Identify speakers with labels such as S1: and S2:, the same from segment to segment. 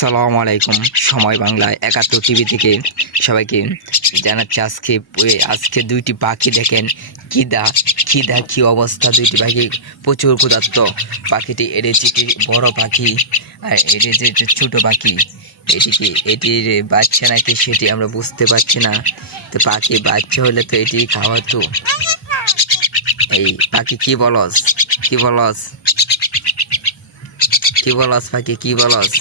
S1: আসসালামু আলাইকুম। সময় বাংলায় একাত্তর টিভি থেকে সবাইকে জানাচ্ছি আজকে আজকে দুইটি পাখি দেখেন। খিদা খিদা কি অবস্থা? দুইটি পাখি, প্রচুর ক্ষুধার্ত। পাখিটি এটি যেটি বড় পাখি আর এটি ছোট পাখি। এটিকে, এটির বাচ্চা নাকি সেটি আমরা বুঝতে পারছি না। তো পাখি বাচ্চা হলে তো এটি খাওয়াতো এই পাখি কি বলস? কি বলস? কি বলস পাখি? কি বলস?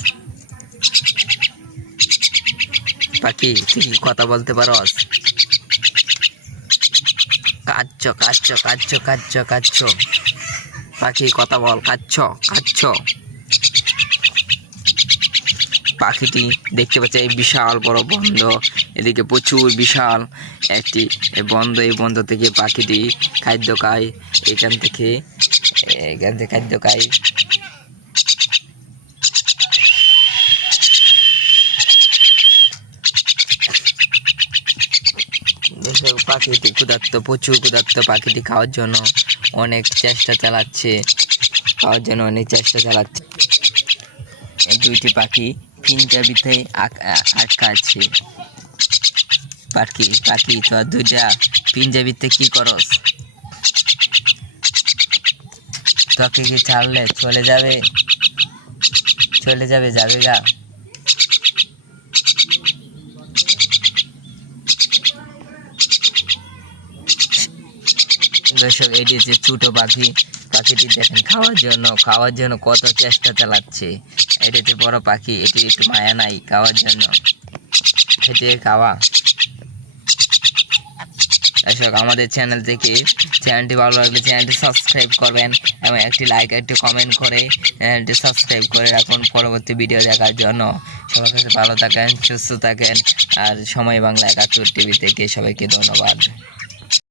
S1: পাখি তুই কথা বলতে পারস? কাচ্ছ কাচ্ছ কাচ্ছ কাচ্ছ কাচ্ছ। পাখি, কথা বল, কাচ্ছ কাচ্ছ। পাখিটি দেখতে পাচ্ছে এই বিশাল বড় বন্ধ। এদিকে প্রচুর বিশাল একটি বন্ধ। এই বন্ধ থেকে পাখিটি খাদ্য খায়। এখান থেকে এখান থেকে খাদ্য খায়। পাখিটি ক্ষুধার্ত প্রচুর ক্ষুধার্ত পাখিটি খাওয়ার জন্য অনেক চেষ্টা চালাচ্ছে। খাওয়ার জন্য অনেক চেষ্টা চালাচ্ছে। দুইটি পাখি তিনটা ভিতরে আটকা আছে। পাখি পাখি, তো আর দুইটা পিঞ্জাবিতে কি করস? তোকে কি ছাড়লে চলে যাবে? চলে যাবে যাবে গা? দর্শক এটি যে ছোট পাখি, পাখিটি দেখেন, খাওয়ার জন্য খাওয়ার জন্য কত চেষ্টা চালাচ্ছে। এটি একটি বড় পাখি, এটি একটু মায়া নাই, খাওয়ার জন্য। এটি খাওয়া। দর্শক, আমাদের চ্যানেল থেকে চ্যানেলটি ভালো লাগলে চ্যানেলটি সাবস্ক্রাইব করবেন এবং একটি লাইক একটি কমেন্ট করে চ্যানেলটি সাবস্ক্রাইব করে রাখুন পরবর্তী ভিডিও দেখার জন্য। সবার কাছে ভালো থাকেন, সুস্থ থাকেন, আর সময় বাংলা একাত্তর টিভি থেকে সবাইকে ধন্যবাদ।